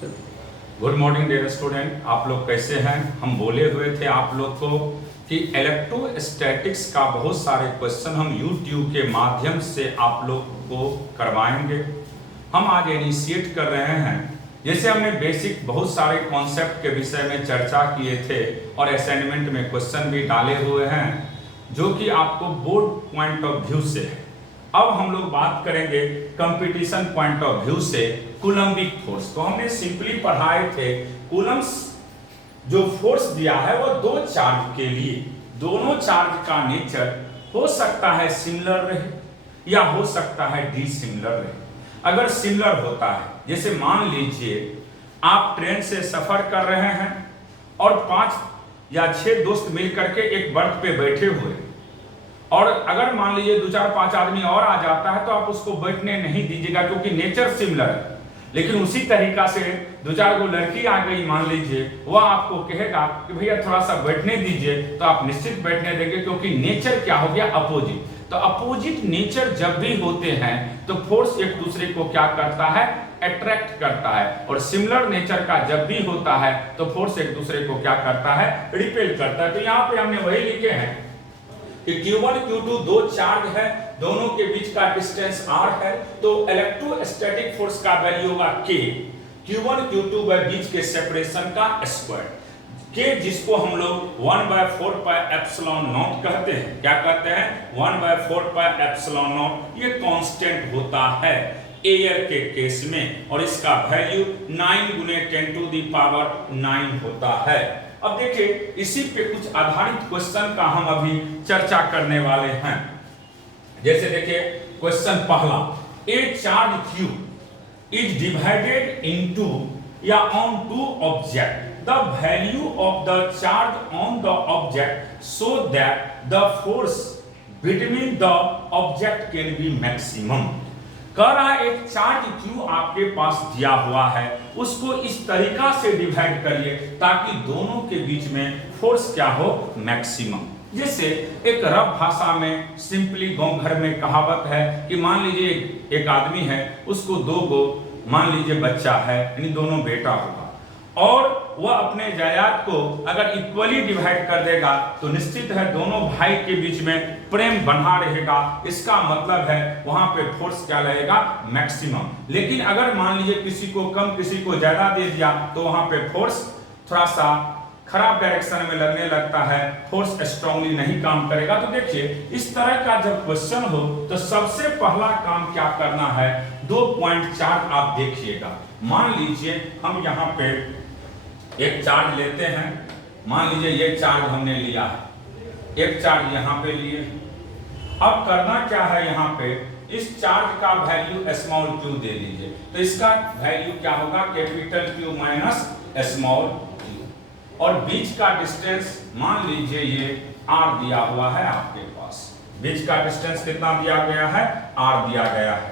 Good morning dear student, आप लोग कैसे हैं। हम बोले हुए थे आप लोग को कि इलेक्ट्रोस्टैटिक्स का बहुत सारे क्वेश्चन हम YouTube के माध्यम से आप लोग को करवाएंगे। हम आज इनिशिएट कर रहे हैं। जैसे हमने बेसिक बहुत सारे कॉन्सेप्ट के विषय में चर्चा किए थे और असाइनमेंट में क्वेश्चन भी डाले हुए हैं जो कि आपको बोर्ड पॉइंट ऑफ व्यू से है। अब हम लोग बात करेंगे कंपटीशन पॉइंट ऑफ व्यू से कूलम्बिक फोर्स। तो हमने सिंपली पढ़ाए थे कूलम्स जो फोर्स दिया है वो दो चार्ज के लिए, दोनों चार्ज का नेचर हो सकता है सिमिलर रहे या हो सकता है डिसिमिलर रहे। अगर सिमिलर होता है, जैसे मान लीजिए आप ट्रेन से सफर कर रहे हैं और 5 या 6 दोस्त मिलकर के एक बर्थ पे बैठे हुए, और अगर मान लीजिए 2 4 5 आदमी और आ जाता है तो आप उसको बैठने नहीं दीजिएगा क्योंकि नेचर सिमिलर है। लेकिन उसी तरीका से 2 4 गो लड़की आ गई मान लीजिए, वह आपको कहेगा कि भैया थोड़ा सा बैठने दीजिए, तो आप निश्चित बैठने देंगे क्योंकि नेचर क्या हो गया, अपोजिट। तो अपोजिट नेचर जब भी होते हैं तो फोर्स एक दूसरे को क्या करता है, अट्रैक्ट करता है, और सिमिलर नेचर का जब भी होता है तो फोर्स एक दूसरे को क्या करता है, रिपेल करता है। तो यहाँ पे हमने वही लिखे हैं कि Q1 Q2 दो चार्ज है, दोनों के बीच का डिस्टेंस r है, तो इलेक्ट्रोस्टैटिक फोर्स का वैल्यू होगा K, Q1 Q2 के बीच के सेपरेशन का स्क्वायर, K जिसको हम लोग 1/4 पाई एप्सिलॉन नॉट कहते हैं। क्या कहते हैं, 1/4 पाई एप्सिलॉन नॉट। ये कांस्टेंट होता है एयर के केस में और इसका वैल्यू 9 × 10⁻⁹ होता है। अब देखिए इसी पे कुछ आधारित क्वेश्चन का हम अभी चर्चा करने वाले हैं। जैसे देखिए क्वेश्चन पहला, a charge Q is divided into या on two object, the value of the charge on the object so that the force between the object can be maximum. कह रहा है एक चार्ज Q आपके पास दिया हुआ है, उसको इस तरीका से डिवाइड करिए ताकि दोनों के बीच में फोर्स क्या हो, मैक्सिमम। जैसे एक रफ भाषा में सिंपली गांव घर में कहावत है कि मान लीजिए एक आदमी है, उसको 2 गो मान लीजिए बच्चा है, यानी दोनों बेटा होगा, और वह अपने जायदाद को अगर इक्वली डिवाइड कर देगा तो निश्चित है दोनों भाई के बीच में प्रेम बना रहेगा। इसका मतलब है वहां पे फोर्स क्या रहेगा, मैक्सिमम। लेकिन अगर मान लीजिए किसी को कम किसी को ज्यादा दे दिया तो वहां पे फोर्स थोड़ा सा खराब डायरेक्शन में लगने लगता है, फोर्स स्ट्रांगली नहीं काम करेगा। तो देखिए इस तरह का जब क्वेश्चन हो तो सबसे पहला काम क्या करना है, 2 पॉइंट चार्ज आप देखिएगा। मान लीजिए हम यहाँ पे एक चार्ज लेते हैं, मान लीजिए ये चार्ज हमने लिया है, एक चार्ज यहाँ पे लिए। अब करना क्या है, यहाँ पे इस चार्ज का वैल्यू स्मॉल q दे दीजिए, तो इसका वैल्यू क्या होगा, capital Q minus small q, और बीच का डिस्टेंस मान लीजिए ये r दिया हुआ है आपके पास। बीच का डिस्टेंस कितना दिया गया है, r दिया गया है,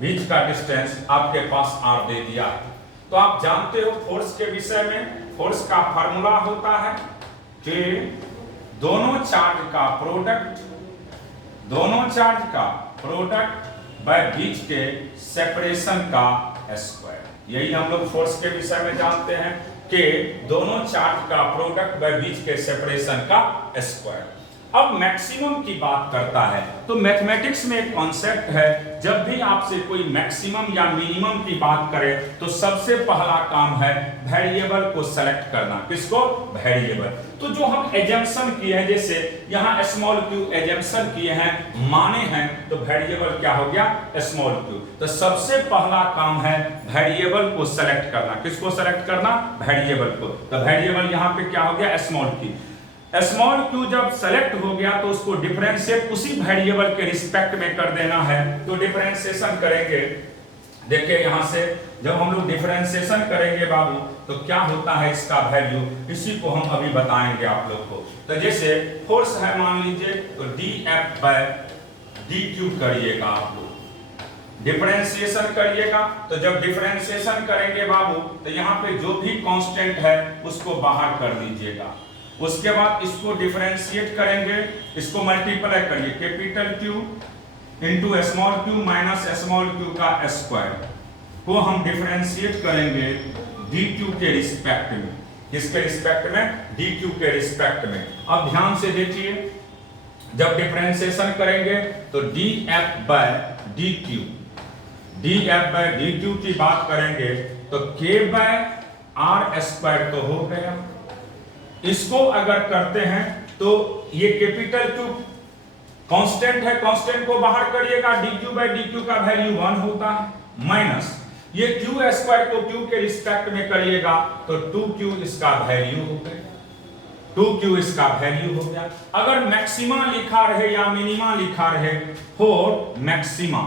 बीच का डिस्टेंस आपके पास r दे दिया है। तो आप जानते हो फोर्स के विषय में, फोर्स का फार्मूला होता है कि दोनों चार्ज का प्रोडक्ट बाय बीच के सेपरेशन का स्क्वायर। यही हम लोग फोर्स के विषय में जानते हैं कि दोनों चार्ज का प्रोडक्ट बाय बीच के सेपरेशन का स्क्वायर। अब मैक्सिमम की बात करता है तो मैथमेटिक्स में एक कॉन्सेप्ट है, जब भी आपसे कोई मैक्सिमम या मिनिमम की बात करे तो सबसे पहला काम है वेरिएबल को सेलेक्ट करना। किसको, वेरिएबल। तो जो हम एजम्पशन किए हैं, जैसे यहाँ स्मॉल q एजम्पशन किए हैं, माने हैं, तो वेरिएबल क्या हो गया, स्मॉल q। तो सबसे पहला काम है वेरिएबल को सेलेक्ट करना। किसको सेलेक्ट करना, वेरिएबल को। तो वेरिएबल यहाँ पे क्या हो गया, स्मॉल q। स्मॉल q जब सेलेक्ट हो गया तो उसको डिफरेंशिएट उसी वेरिएबल के रिस्पेक्ट में कर देना है। तो डिफरेंशिएशन करेंगे, देखिए यहां से जब हम लोग डिफरेंशिएशन करेंगे बाबू तो क्या होता है इसका वैल्यू, इसी को हम अभी बताएंगे आप लोग को। तो जैसे फोर्स है मान लीजिए, तो dF/dq करिएगा आप लोग, डिफरेंशिएशन करिएगा। तो जब डिफरेंशिएशन करेंगे बाबू तो यहाँ पे जो भी कांस्टेंट है उसको बाहर कर दीजिएगा। उसके बाद इसको डिफरेंशिएट करेंगे, इसको मल्टीप्लाई करिए, capital Q into small q minus small q का स्क्वायर को हम डिफरेंशिएट करेंगे dq के रिस्पेक्ट में। किसके रिस्पेक्ट में? dq के रिस्पेक्ट में। अब ध्यान से देखिए, जब डिफरेंशिएशन करेंगे तो df by dq, df by dq की बात करेंगे तो k बाय r स्क्वायर तो हो गया। इसको अगर करते हैं तो ये कैपिटल Q कांस्टेंट है, कांस्टेंट को बाहर करिएगा, dq बाय dq का वैल्यू 1 होता है, माइनस ये q स्क्वायर को q के रिस्पेक्ट में करिएगा तो 2q इसका वैल्यू हो गया, 2q इसका वैल्यू हो गया। अगर मैक्सिमा लिखा रहे या मिनिमा लिखा रहे, फॉर मैक्सिमा,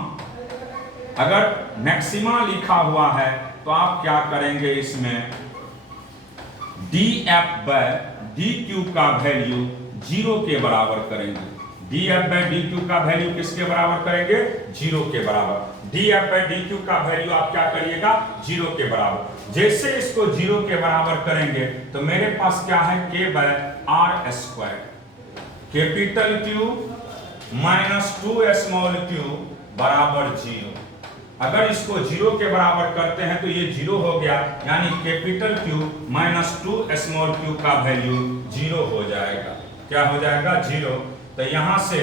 अगर मैक्सिमा लिखा हुआ है तो आप क्या करेंगे, इसमें df बाय dq का वैल्यू 0 के बराबर करेंगे। df बाय dq का वैल्यू किसके बराबर करेंगे? 0 के बराबर। df बाय dq का वैल्यू आप क्या करिएगा? 0 के बराबर। जैसे इसको 0 के बराबर करेंगे तो मेरे पास क्या है? k by r square, capital Q minus 2 small q बराबर 0। अगर इसको 0 के बराबर करते हैं तो ये 0 हो गया, यानी capital Q minus 2 small q का वैल्यू 0 हो जाएगा। क्या हो जाएगा? 0। तो यहां से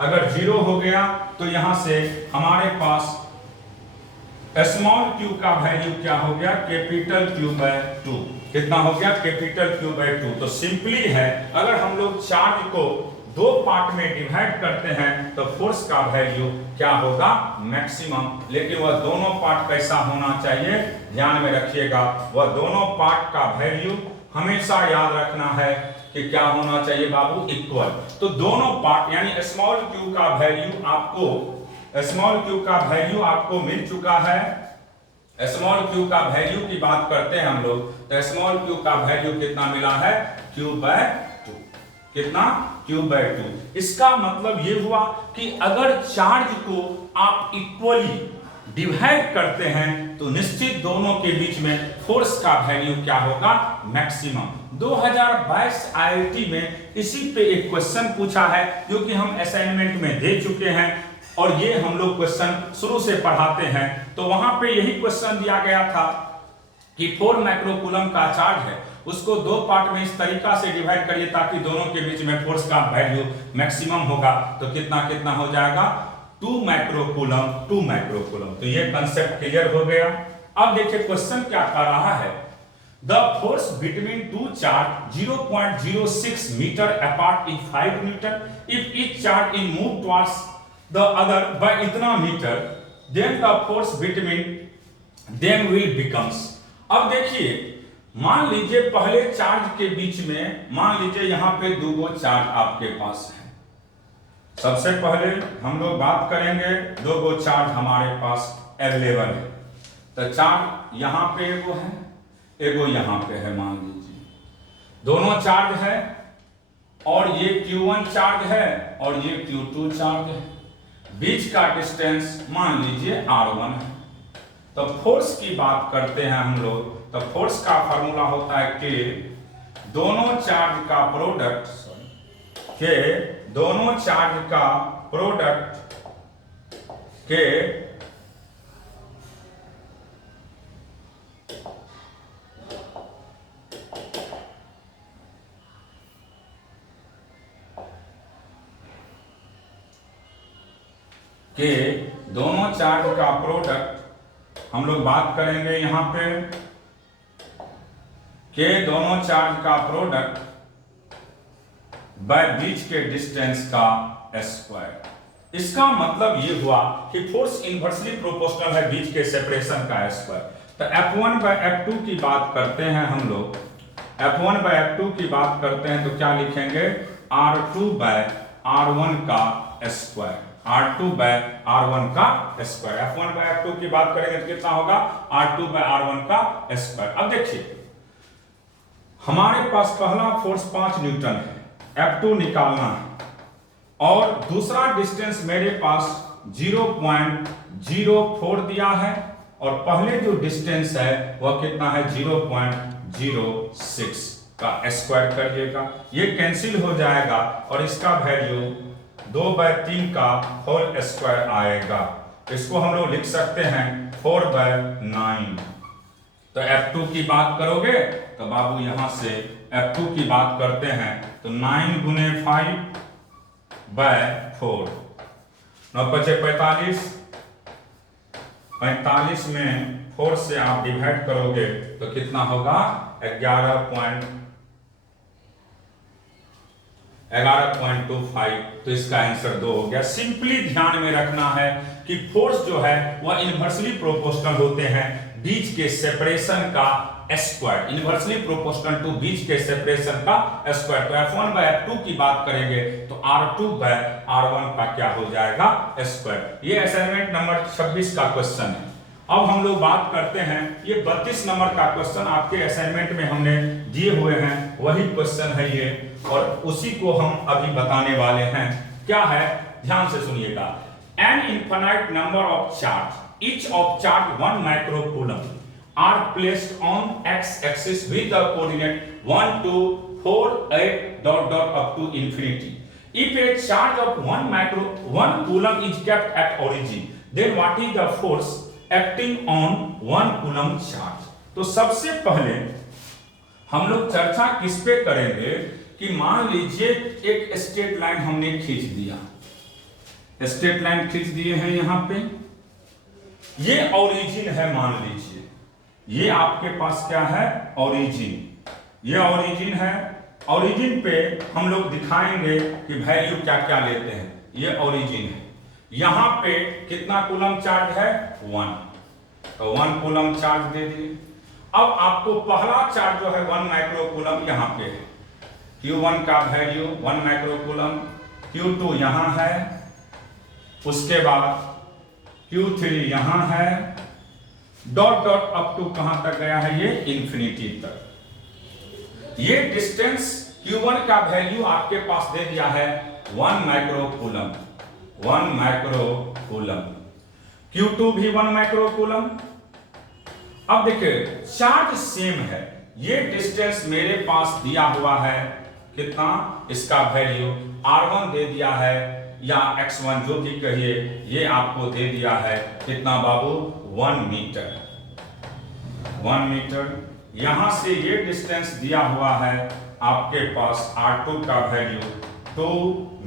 अगर 0 हो गया तो यहां से हमारे पास स्मॉल q का वैल्यू क्या हो गया? Capital Q by 2। कितना हो गया? Capital Q by 2। तो सिंपली है, अगर हम लोग चार्ज को दो पार्ट में डिवाइड करते हैं तो फोर्स का वैल्यू क्या होगा? मैक्सिमम। लेकिन वह दोनों पार्ट कैसा होना चाहिए? ध्यान में रखिएगा, वह दोनों पार्ट का वैल्यू हमेशा याद रखना है कि क्या होना चाहिए बाबू? इक्वल। तो दोनों पार्ट यानी स्मॉल q का वैल्यू आपको, स्मॉल q का वैल्यू आपको मिल चुका है। स्मॉल q का वैल्यू की बात करते हैं हम लोग, तो स्मॉल q का वैल्यू कितना मिला है? q by 2। कितना? q by 2। इसका मतलब ये हुआ कि अगर चार्ज को आप इक्वली डिवाइड करते हैं तो निश्चित दोनों के बीच में फोर्स का वैल्यू क्या होगा? मैक्सिमम। 2022 IIT में इसी पे एक क्वेश्चन पूछा है जो कि हम असाइनमेंट में दे चुके हैं और ये हम लोग क्वेश्चन शुरू से पढ़ाते हैं। तो वहां पे यही क्वेश्चन दिया गया था कि 4 माइक्रोकूलम का चार्ज है, उसको दो पार्ट में इस तरीका से डिवाइड करिए ताकि दोनों के बीच में फोर्स का वैल्यू मैक्सिमम होगा। तो कितना कितना हो जाएगा? 2 माइक्रोकूलम, 2 माइक्रोकूलम। तो ये कंसेप्ट क्लियर हो गया। अब देखिए क्वेश्चन क्या कर रहा है, the force between two charge 0.06 metre apart is 5 newton. If each charge is move towards the other by इतना metre, then the force between them will becomes. अब देखिए, मान लीजिए पहले चार्ज के बीच में, मान लीजिए यहां पे दो चार्ज आपके पास है। सबसे पहले हम लोग बात करेंगे, दो चार्ज हमारे पास अवेलेबल है। तो चार्ज यहां पे एगो है, एगो यहां पे है, मान लीजिए दोनों चार्ज है और ये Q1 चार्ज है और ये Q2 चार्ज है। बीच का डिस्टेंस मान लीजिए R1 है। तो फोर्स की बात करते हैं हम लोग, तो फोर्स का फार्मूला होता है कि दोनों चार्ज का प्रोडक्ट, के दोनों चार्ज का प्रोडक्ट के दोनों चार्ज का प्रोडक्ट हम लोग बात करेंगे यहां पे के दोनों चार्ज का प्रोडक्ट बाय बीच के डिस्टेंस का स्क्वायर। इसका मतलब ये हुआ कि फोर्स इनवर्सली प्रोपोर्शनल है बीच के सेपरेशन का स्क्वायर। तो F1 बाय F2 की बात करते हैं हम लोग, F1 बाय F2 की बात करते हैं तो क्या लिखेंगे? R2 बाय R1 का स्क्वायर, R2 बाय R1 का स्क्वायर। F1 बाय F2 की बात करेंगे तो कितना होगा? R2 बाय R1 का स्क्वायर। अब देखिए हमारे पास पहला फोर्स 5 न्यूटन है, F2 निकालना है, और दूसरा डिस्टेंस मेरे पास 0.04 दिया है और पहले जो डिस्टेंस है वह कितना है? 0.06 का स्क्वायर करिएगा, ये कैंसिल हो जाएगा और इसका वैल्यू 2/3 का होल स्क्वायर आएगा। इसको हम लोग लिख सकते हैं 4/9। तो F2 की बात करोगे तो बाबू यहां से F2 की बात करते हैं तो 9 गुने 5/4, 9 पचे 45, 45 में 4 से आप डिवाइड करोगे तो कितना होगा 11.25। तो इसका आंसर 2 हो गया। सिंपली ध्यान में रखना है कि फोर्स जो है वह इनवर्सली प्रोपोर्शनल होते हैं बीच के सेपरेशन का स्क्वायर, इनवर्सली प्रोपोर्शनल टू बीच के सेपरेशन का स्क्वायर। तो F1/F2 की बात करेंगे तो R2/R1 का क्या हो जाएगा स्क्वायर। ये असाइनमेंट नंबर 26 का क्वेश्चन है। अब हम लोग बात करते हैं, ये 32 नंबर का क्वेश्चन आपके असाइनमेंट में हमने दिए हुए हैं, वही क्वेश्चन है ये, और उसी को हम अभी बताने वाले हैं। क्या है ध्यान से सुनिएगा। An infinite number of charge, each of charge 1 microcoulomb are placed on x-axis with the coordinate 1 2 4 8 up to infinity. If a charge of 1 coulomb is kept at origin, then what is the force acting on 1 coulomb charge? तो सबसे पहले हम लोग चर्चा किस पे करेंगे कि मान लीजिए एक स्ट्रेट लाइन हमने खींच दिया, स्ट्रेट लाइन खींच दिए हैं यहां पे, ये ओरिजिन है, मान लीजिए ये आपके पास क्या है ओरिजिन, ये ओरिजिन है। ओरिजिन पे हम लोग दिखाएंगे कि वैल्यू क्या क्या लेते हैं। ये ओरिजिन है, यहां पे कितना कूलम चार्ज है 1, तो 1 कूलम चार्ज दे दिए। अब आपको पहला चार्ज जो है 1 माइक्रोकूलम यहां पे है, Q1 का वैल्यू 1 माइक्रोकूलम, Q2 यहां है, उसके बाद Q3 यहां है, डॉट अप टू कहां तक गया है ये इंफिनिटी तक। ये डिस्टेंस Q1 का वैल्यू आपके पास दे दिया है 1 माइक्रोकूलम, 1 माइक्रोकूलम, Q2 भी 1 माइक्रोकूलम। अब देखिए चार्ज सेम है, ये डिस्टेंस मेरे पास दिया हुआ है कितना, इसका वैल्यू R1 दे दिया है या x1 जो भी कहिए, ये आपको दे दिया है कितना बाबू 1 मीटर, 1 मीटर। यहां से ये डिस्टेंस दिया हुआ है आपके पास R2 का वैल्यू 2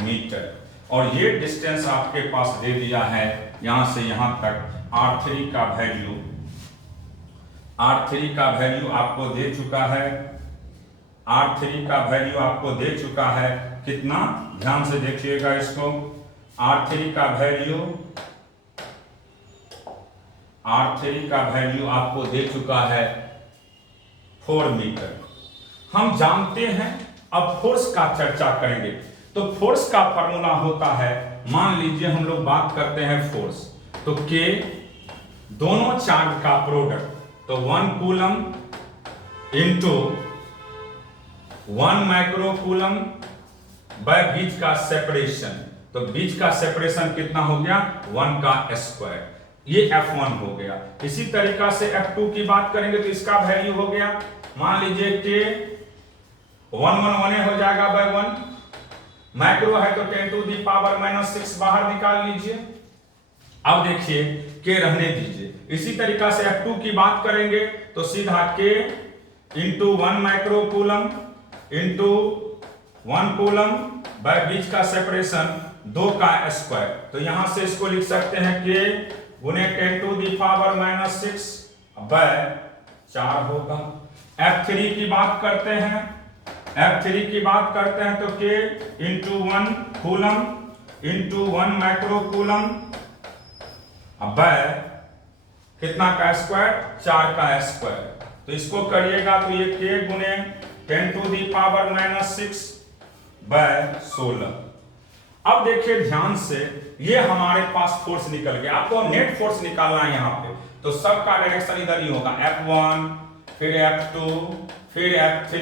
मीटर, और ये डिस्टेंस आपके पास दे दिया है यहां से यहां तक R3 का वैल्यू, R3 का वैल्यू आपको दे चुका है, R3 का वैल्यू आपको दे चुका है कितना, ध्यान से देखिएगा इसको। R3 का वैल्यू आपको दे चुका है 4 मीटर। हम जानते हैं, अब फोर्स का चर्चा करेंगे तो फोर्स का फॉर्मूला होता है, मान लीजिए हम लोग बात करते हैं फोर्स, तो K दोनों चार्ज का प्रोडक्ट, तो 1 कूलम इंटू 1 माइक्रोकूलम बाय बीच का सेपरेशन, तो बीच का सेपरेशन कितना हो गया 1 का स्क्वायर, ये F1 हो गया। इसी तरीका से F2 की बात करेंगे तो इसका वैल्यू हो गया, मान लीजिए K 1 हो जाएगा बाय 1, माइक्रो है तो 10⁻⁻⁻�6 बाहर निकाल लीजिए। अब देखिए K रहने दीजिए। इसी तरीका से F2 की बात करेंगे तो सीधा K into 1 microcoulomb into 1 coulomb by बीच का सेपरेशन 2 का स्क्वायर, तो यहां से इसको लिख सकते हैं K गुने 10⁻⁻⁶ बाय 4 होगा। F3 की बात करते हैं, F3 की बात करते हैं तो K into 1 coulomb into 1 microcoulomb by कितना का स्क्वायर 4 का स्क्वायर, तो इसको करिएगा तो ये K गुने 10⁻⁻⁶ बाय 16। अब देखिए ध्यान से, ये हमारे पास फोर्स निकल गया, आपको नेट फोर्स निकालना है यहाँ पे, तो सबका डायरेक्शन इधर ही होगा, F1 फिर F2 फिर F3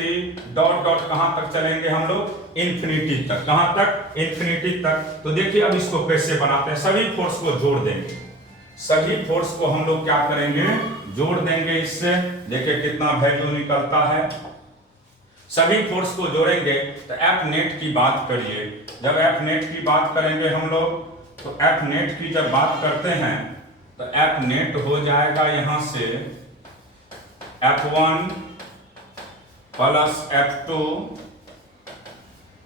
डॉट कहां तक चलेंगे हम लोग इंफिनिटी तक, कहां तक इंफिनिटी तक। तो देखिए अब इसको कैसे बनाते हैं, सभी फोर्स को जोड़ देंगे, सभी फोर्स को हम लोग क्या करेंगे जोड़ देंगे, इससे देखिए कितना वैल्यू निकलता है। सभी फोर्स को जोड़ेंगे तो F नेट की बात करिए, जब F नेट की बात करेंगे हम लोग तो F नेट की जब बात करते हैं तो F नेट हो जाएगा यहां से F1 plus F2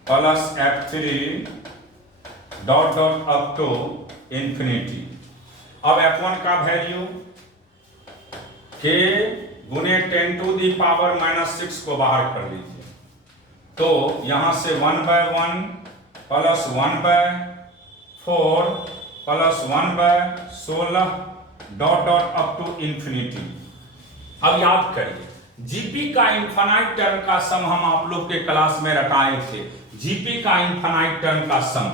plus F3 dot dot up to infinity. अब F1 का वैल्यू k गुने 10 टू दी पावर -6 को बाहर कर लीजिए, तो यहां से 1/1 plus 1/4 plus 1/16 dot dot up to infinity. अब याद करिए जीपी का इनफाइनाइट टर्म का सम हम आप लोग के क्लास में रटाए थे। जीपी का इनफाइनाइट टर्म का सम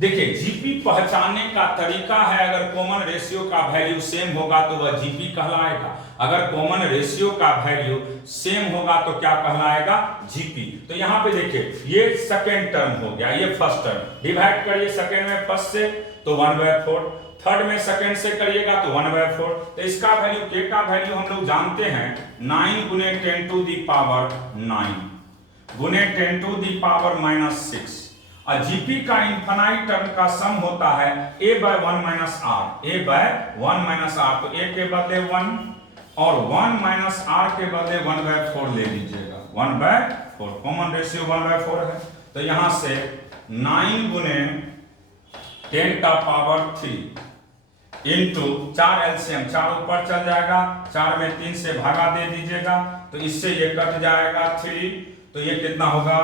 देखिए, जीपी पहचानने का तरीका है, अगर कॉमन रेशियो का वैल्यू सेम होगा तो वह जीपी कहलाएगा, अगर कॉमन रेशियो का वैल्यू सेम होगा तो क्या कहलाएगा, जीपी। तो यहाँ पे देखिए ये सेकेंड टर्म हो गया, ये फर्स्ट टर्म, डिवाइड करिए सेकेंड में फर्स्ट से तो 1/4, थर्ड में सेकेंड से करिएगा तो 1/4। तो इसका वैल्यू के का वैल्यू हम लोग जानते हैं 9 गुने 10 टू दी पावर 9 गुने 10 टू दी पावर -6। और जीपी का इनफाइनाइट टर्म का सम होता है a/1 - r, a/1 - r। तो a के बदले 1 और 1 - r के बदले 1/4 ले लीजिएगा, 1/4 कॉमन रेशियो 1/4 है। तो यहां से 9 गुने 10 का पावर 3 इंटू 4 एलसीएम, 4 ऊपर चल जाएगा, 4 में 3 से भागा दे दीजिएगा, तो इससे ये कट जाएगा 3, तो ये कितना होगा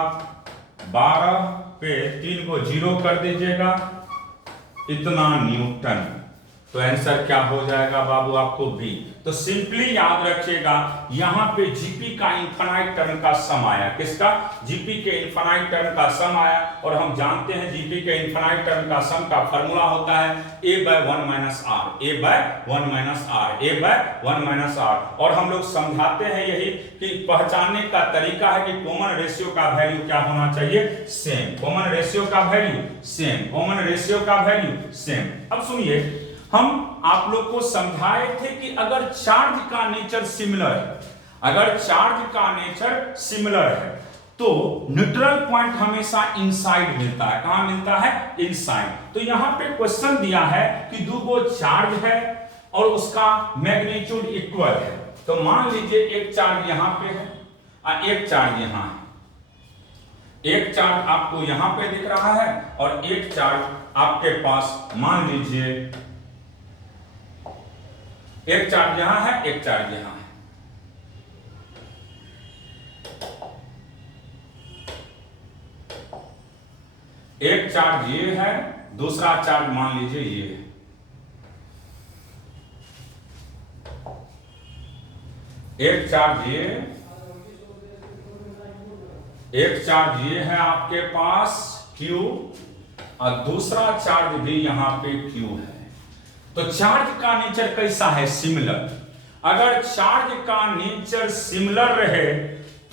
12 पे 3 को 0 कर दीजिएगा, इतना न्यूटन। तो आंसर क्या हो जाएगा बाबू आपको बी। तो सिंपली याद रखिएगा यहां पे जीपी का इनफाइनाइट टर्म का सम आया, किसका, जीपी के इनफाइनाइट टर्म का सम आया। और हम जानते हैं जीपी के इनफाइनाइट टर्म का सम का फार्मूला होता है a/1 - r, a/1 - r, a/1 - r। और हम लोग समझाते हैं यही कि पहचानने का तरीका है कि कॉमन रेशियो का वैल्यू क्या होना चाहिए, सेम, कॉमन रेशियो का वैल्यू सेम, कॉमन रेशियो का वैल्यू सेम। अब सुनिए, हम आप लोग को समझाए थे कि अगर चार्ज का नेचर सिमिलर है, अगर चार्ज का नेचर सिमिलर है तो न्यूट्रल पॉइंट हमेशा इनसाइड मिलता है। कहां मिलता है, इनसाइड। तो यहां पे क्वेश्चन दिया है कि दो गो चार्ज है और उसका मैग्नीट्यूड इक्वल है। तो मान लीजिए एक चार्ज यहां पे है और एक चार्ज यहां है। एक चार्ज आपको यहां पे दिख रहा है और एक चार्ज आपके पास मान लीजिए एक चार्ज यहां है, एक चार्ज यहां है। एक चार्ज ये है, दूसरा चार्ज मान लीजिए ये है। एक चार्ज ये, एक चार्ज ये है आपके पास Q और दूसरा चार्ज भी यहां पे Q है। तो चार्ज का नेचर कैसा है, सिमिलर। अगर चार्ज का नेचर सिमिलर रहे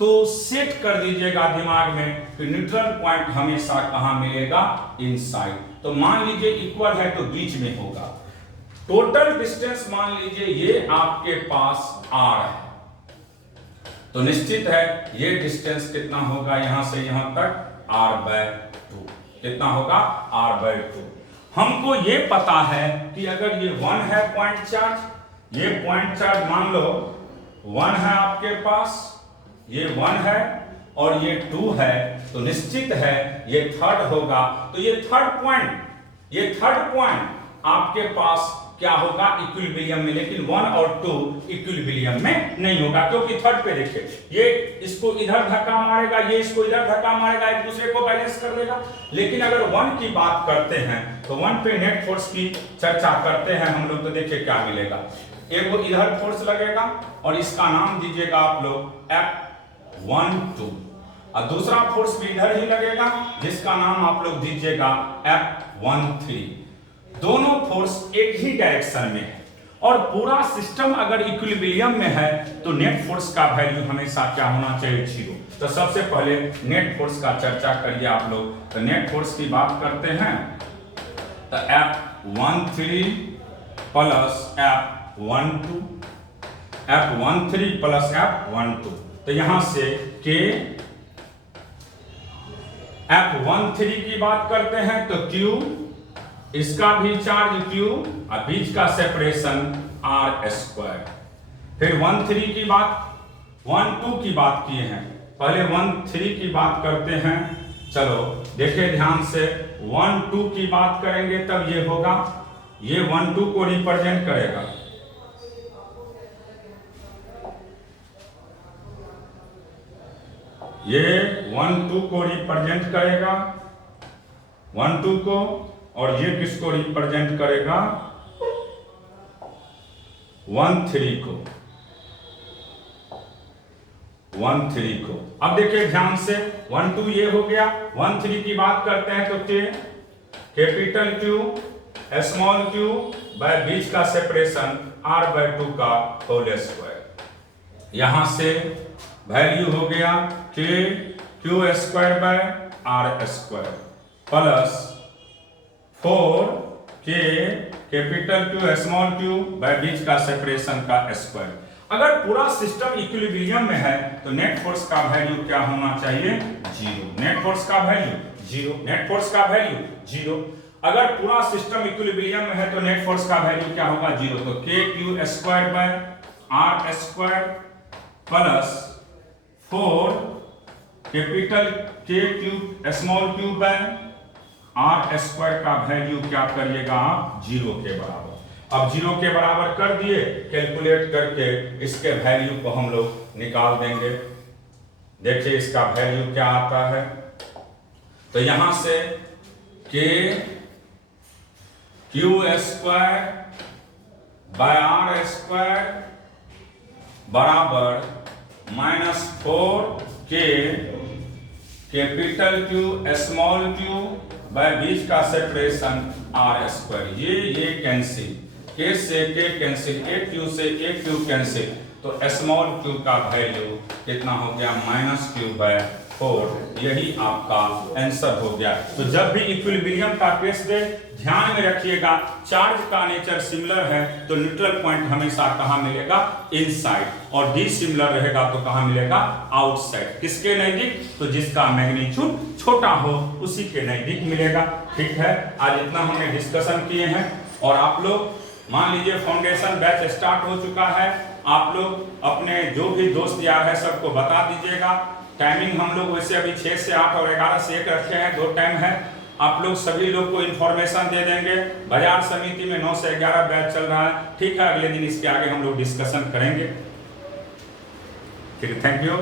तो सेट कर दीजिएगा दिमाग में कि न्यूट्रल पॉइंट हमेशा कहां मिलेगा, इनसाइड। तो मान लीजिए इक्वल है तो बीच में होगा। टोटल डिस्टेंस मान लीजिए ये आपके पास r है, तो निश्चित है ये डिस्टेंस कितना होगा यहां से यहां तक, r/2। कितना होगा, r/2। हमको ये पता है कि अगर ये 1 है पॉइंट चार्ज, ये पॉइंट चार्ज मान लो 1 है आपके पास, ये 1 है और ये 2 है, तो निश्चित है ये थर्ड होगा। तो ये थर्ड पॉइंट आपके पास क्या होगा, इक्विलिब्रियम में। लेकिन 1 और 2 इक्विलिब्रियम में नहीं होगा, क्योंकि थर्ड पे देखिए ये इसको इधर धक्का मारेगा, ये इसको इधर धक्का मारेगा, एक दूसरे को बैलेंस कर देगा। लेकिन अगर 1 की बात करते हैं तो 1 पे नेट फोर्स की चर्चा करते हैं हम लोग, तो देखिए क्या मिलेगा, एक वो इधर फोर्स लगेगा और इसका नाम दीजिएगा आप लोग F12, और दूसरा फोर्स भी इधर ही लगेगा जिसका नाम आप लोग दीजिएगा F13। दोनों फोर्स एक ही डायरेक्शन में है और पूरा सिस्टम अगर इक्विलिब्रियम में है तो नेट फोर्स का वैल्यू हमेशा क्या होना चाहिए, 0। तो सबसे पहले नेट फोर्स का चर्चा करिए आप लोग। तो नेट फोर्स की बात करते हैं तो F13 plus F12, F13 plus F12। तो यहां से K, F13 की बात करते हैं तो Q, इसका भी चार्ज Q और बीच का सेपरेशन R²। फिर 13 की बात 1 2 की बात किए हैं, पहले 1 3 की बात करते हैं। चलो देखिए ध्यान से, 1 2 की बात करेंगे तब ये होगा, ये 1 2 को रिप्रेजेंट करेगा, ये 1 2 को रिप्रेजेंट करेगा, 1 2 को, और ये किसको रिप्रेजेंट करेगा, 1 3 को, 1 3 को। अब देखिए ध्यान से, 1 2 ये हो गया, 1 3 की बात करते हैं तो capital Q small q by बीच का सेपरेशन r/2 का होल स्क्वायर। यहां से वैल्यू हो गया q square by r square plus 4k capital Q small q by बीच का सेपरेशन का स्क्वायर। अगर पूरा सिस्टम इक्विलिब्रियम में है तो नेट फोर्स का वैल्यू क्या होना चाहिए, 0। नेट फोर्स का वैल्यू 0, नेट फोर्स का वैल्यू 0। अगर पूरा सिस्टम इक्विलिब्रियम में है तो नेट फोर्स का वैल्यू क्या होगा, 0। तो kq square by r square plus 4 capital kq small q by r square का वैल्यू क्या करिएगा आप, 0 के बराबर। अब 0 के बराबर कर दिए, कैलकुलेट करके इसके वैल्यू को हम लोग निकाल देंगे। देखिए इसका वैल्यू क्या आता है, तो यहां से q square by r square बराबर -4k capital Q small q by बीच का सेपरेशन r स्क्वायर। ये कैंसिल, k से k कैंसिल, एक q से एक q कैंसिल, तो स्मॉल q का वैल्यू कितना हो गया, -q/4। यही आपका आंसर हो गया। तो जब भी इक्विलिब्रियम का केस दे, ध्यान में रखिएगा चार्ज का नेचर सिमिलर है तो न्यूट्रल पॉइंट हमेशा कहां मिलेगा, इनसाइड, और डिसिमिलर रहेगा तो कहां मिलेगा, आउटसाइड। किसके नजदीक, तो जिसका मैग्नीट्यूड छोटा हो उसी के नजदीक मिलेगा। ठीक है, आज इतना हमने डिस्कशन किए हैं। और आप लोग मान लीजिए फाउंडेशन बैच स्टार्ट हो चुका है, आप लोग अपने जो भी दोस्त यार है सबको बता दीजिएगा। टाइमिंग हम लोग वैसे अभी 6 से 8 और 11 से 1 रखे हैं, 2 टाइम है। आप लोग सभी लोग को इन्फॉर्मेशन दे देंगे। बाजार समिति में 9 से 11 बैच चल रहा है। ठीक है, अगले दिन इसके आगे हम लोग डिस्कशन करेंगे। ठीक है, थैंक यू।